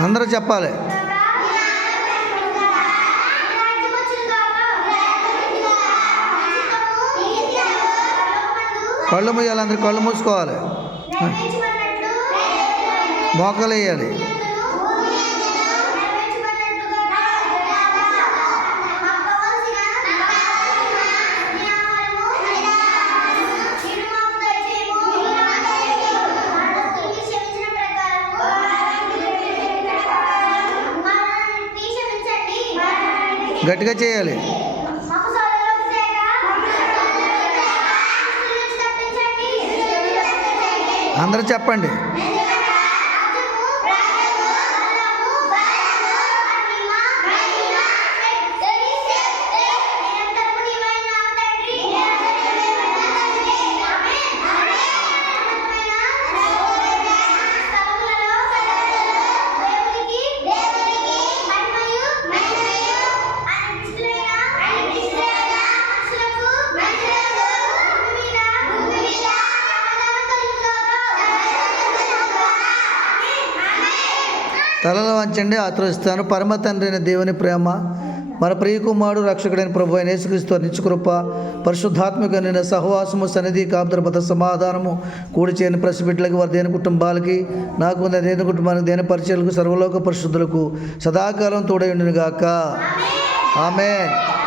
అందరూ చెప్పాలి. కళ్ళు మూయాలి, అందరు కళ్ళు మూసుకోవాలి, మోకాలు వేయాలి. గట్టిగా చేయాలి. అందరూ చెప్పండి. తలలో వంచండి, ఆత్రోస్తాను. పరమ తండ్రి అయిన దేవుని ప్రేమ, మన ప్రియకుమారుడు రక్షకుడైన ప్రభు అయిన యేసుక్రీస్తు నిత్యకృప, పరిశుద్ధాత్మకమైన సహవాసము, సన్నిధి, కాపుదల, సమాధానము కూడి చేయని ప్రసిబిడ్డలకి, వారి దేని కుటుంబాలకి, నాకు దేని కుటుంబానికి, దేని పరిచయాలకు, సర్వలోక పరిశుద్ధులకు సదాకాలం తోడై ఉండును గాక. ఆమేన్.